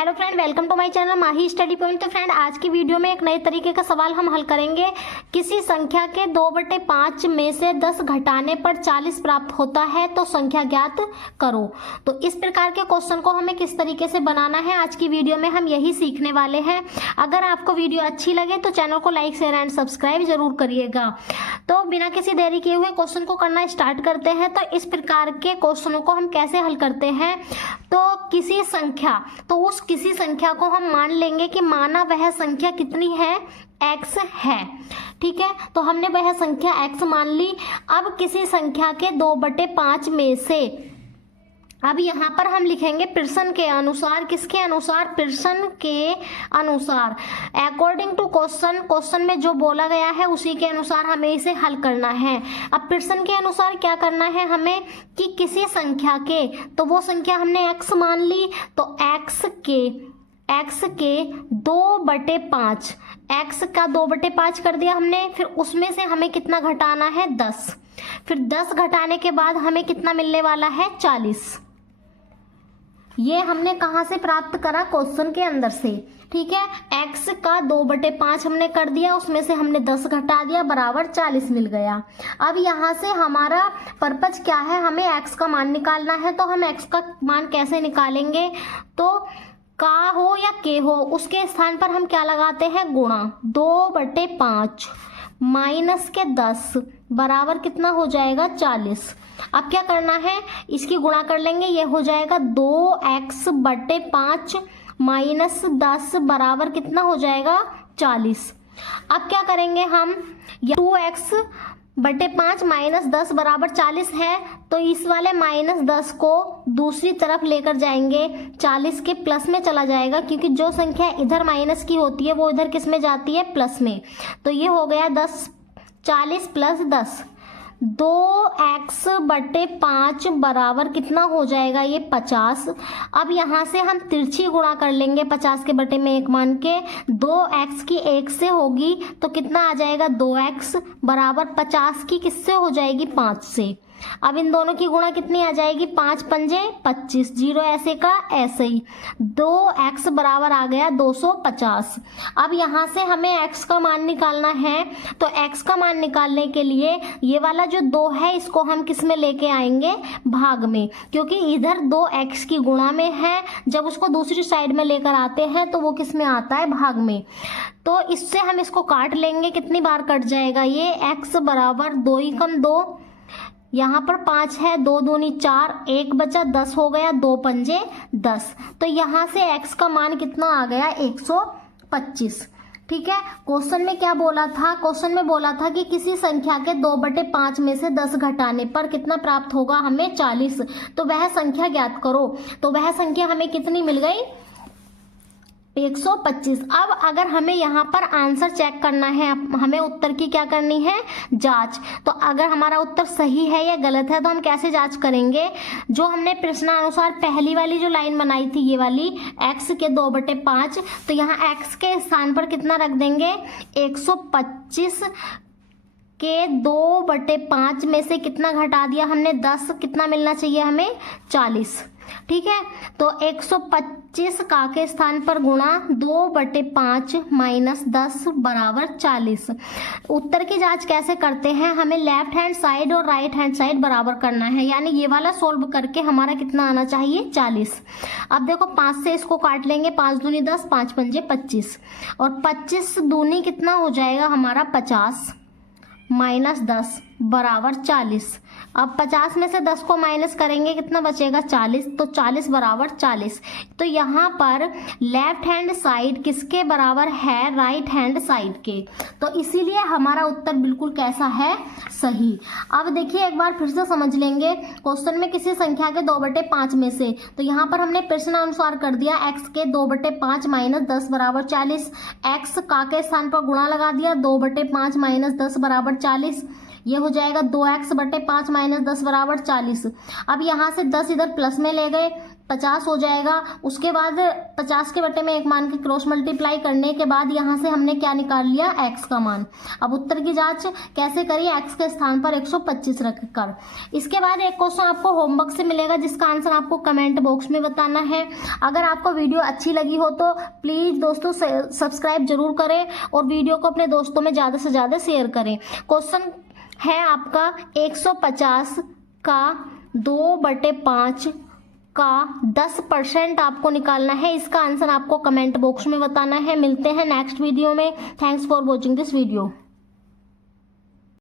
Hello friend, welcome to my channel Mahi study point. तो friend, आज की वीडियो में एक नए तरीके का सवाल हम हल करेंगे। किसी संख्या के 2/5 में से 10 घटाने पर 40 प्राप्त होता है तो संख्या ज्ञात करो। तो इस प्रकार के क्वेश्चन को हमें किस तरीके से बनाना है, आज की वीडियो में हम यही सीखने वाले हैं। अगर आपको वीडियो अच्छी लगे तो चैनल को लाइक शेयर एंड सब्सक्राइब जरूर करिएगा। तो बिना किसी देरी किए हुए क्वेश्चन को करना स्टार्ट करते हैं। तो इस प्रकार के क्वेश्चनों को हम कैसे हल करते हैं, तो किसी संख्या, तो उस किसी संख्या को हम मान लेंगे कि माना वह संख्या कितनी है, x है। ठीक है, तो हमने वह संख्या x मान ली। अब किसी संख्या के 2/5 में से, अब यहाँ पर हम लिखेंगे प्रश्न के अनुसार। किसके अनुसार? प्रश्न के अनुसार, अकॉर्डिंग टू क्वेश्चन। क्वेश्चन में जो बोला गया है उसी के अनुसार हमें इसे हल करना है। अब प्रश्न के अनुसार क्या करना है हमें कि किसी संख्या के, तो वो संख्या हमने x मान ली, तो x के 2/5, x का 2/5 कर दिया हमने। फिर उसमें से हमें कितना घटाना है? 10। फिर 10 घटाने के बाद हमें कितना मिलने वाला है? 40। ये हमने कहाँ से प्राप्त करा? क्वेश्चन के अंदर से। ठीक है, x का 2/5 हमने कर दिया, उसमें से हमने 10 घटा दिया, बराबर 40 मिल गया। अब यहाँ से हमारा पर्पज क्या है? हमें x का मान निकालना है। तो हम x का मान कैसे निकालेंगे? तो का हो या के हो, उसके स्थान पर हम क्या लगाते हैं? गुणा। 2/5 माइनस के 10 बराबर कितना हो जाएगा? 40। अब क्या करना है? इसकी गुणा कर लेंगे, ये हो जाएगा 2x/5 माइनस 10 बराबर कितना हो जाएगा? 40। अब क्या करेंगे हम? 2x/5 माइनस 10 बराबर 40 है, तो इस वाले माइनस 10 को दूसरी तरफ लेकर जाएंगे, 40 के प्लस में चला जाएगा, क्योंकि जो संख्या इधर माइनस की होती है वो इधर किस में जाती है? प्लस में। तो ये हो गया 40 प्लस 10, 2x/5 बराबर कितना हो जाएगा? ये 50। अब यहाँ से हम तिरछी गुणा कर लेंगे, 50 के बटे में 1 मान के। 2x की 1 से होगी तो कितना आ जाएगा? 2x बराबर 50 की किससे हो जाएगी? 5 से। अब इन दोनों की गुणा कितनी आ जाएगी? 5 पंजे 25, 0 ऐसे का ऐसे ही। 2x बराबर आ गया 250। अब यहाँ से हमें x का मान निकालना है। तो x का मान निकालने के लिए ये वाला जो 2 है इसको हम किस में लेके आएंगे? भाग में, क्योंकि इधर 2x की गुणा में है। जब उसको दूसरी साइड में लेकर आते हैं तो वो किस में आता है? भाग में। तो इससे हम इसको काट लेंगे। कितनी बार कट जाएगा ये? x बराबर 2 ही कम 2, यहाँ पर 5 है, 2 दूनी 4, 1 बचा, 10 हो गया, 2 पंजे 10। तो यहाँ से x का मान कितना आ गया? 125। ठीक है, क्वेश्चन में क्या बोला था? क्वेश्चन में बोला था कि किसी संख्या के 2/5 में से 10 घटाने पर कितना प्राप्त होगा? हमें 40। तो वह संख्या ज्ञात करो। तो वह संख्या हमें कितनी मिल गई? 125। अब अगर हमें यहाँ पर आंसर चेक करना है, हमें उत्तर की क्या करनी है? जांच। तो अगर हमारा उत्तर सही है या गलत है तो हम कैसे जांच करेंगे? जो हमने प्रश्नानुसार पहली वाली जो लाइन बनाई थी, ये वाली x के 2/5, तो यहाँ x के स्थान पर कितना रख देंगे? 125 के 2/5 में से कितना घटा दिया हमने? 10। कितना मिलना चाहिए हमें? 40। ठीक है, तो 125 का के स्थान पर गुणा 2/5 माइनस 10 बराबर 40। उत्तर की जांच कैसे करते हैं? हमें लेफ्ट हैंड साइड और राइट हैंड साइड बराबर करना है, यानी ये वाला सोल्व करके हमारा कितना आना चाहिए? 40। अब देखो 5 से इसको काट लेंगे, 5 दूनी 10, 5 पंजे 25, और 25 दूनी कितना हो जाएगा हमारा? 50 माइनस 10 बराबर 40। अब 50 में से 10 को माइनस करेंगे, कितना बचेगा? 40। तो 40 बराबर 40। तो यहाँ पर लेफ्ट हैंड साइड किसके बराबर है? राइट हैंड साइड के। तो इसीलिए हमारा उत्तर बिल्कुल कैसा है? सही। अब देखिए एक बार फिर से समझ लेंगे। क्वेश्चन में किसी संख्या के 2/5 में से, तो यहाँ पर हमने प्रश्न अनुसार कर दिया, x के 2/5 माइनस 10 बराबर 40। x का के स्थान पर गुणा लगा दिया, 2/5 माइनस 10 बराबर 40। ये हो जाएगा 2x/5 माइनस 10 बराबर 40। अब यहाँ से 10 इधर प्लस में ले गए, 50 हो जाएगा। उसके बाद 50 के बटे में 1 मान के क्रॉस मल्टीप्लाई करने के बाद यहाँ से हमने क्या निकाल लिया, x का मान। अब उत्तर की जांच कैसे करिए, x के स्थान पर 125 रखकर। इसके बाद एक क्वेश्चन आपको होमवर्क से मिलेगा जिसका आंसर आपको कमेंट बॉक्स में बताना है। अगर आपको वीडियो अच्छी लगी हो तो प्लीज दोस्तों सब्सक्राइब जरूर करें और वीडियो को अपने दोस्तों में ज्यादा से ज्यादा शेयर करें। क्वेश्चन है आपका 150 का 2/5 का 10% आपको निकालना है। इसका आंसर आपको कमेंट बॉक्स में बताना है। मिलते हैं नेक्स्ट वीडियो में। Thanks for watching this video.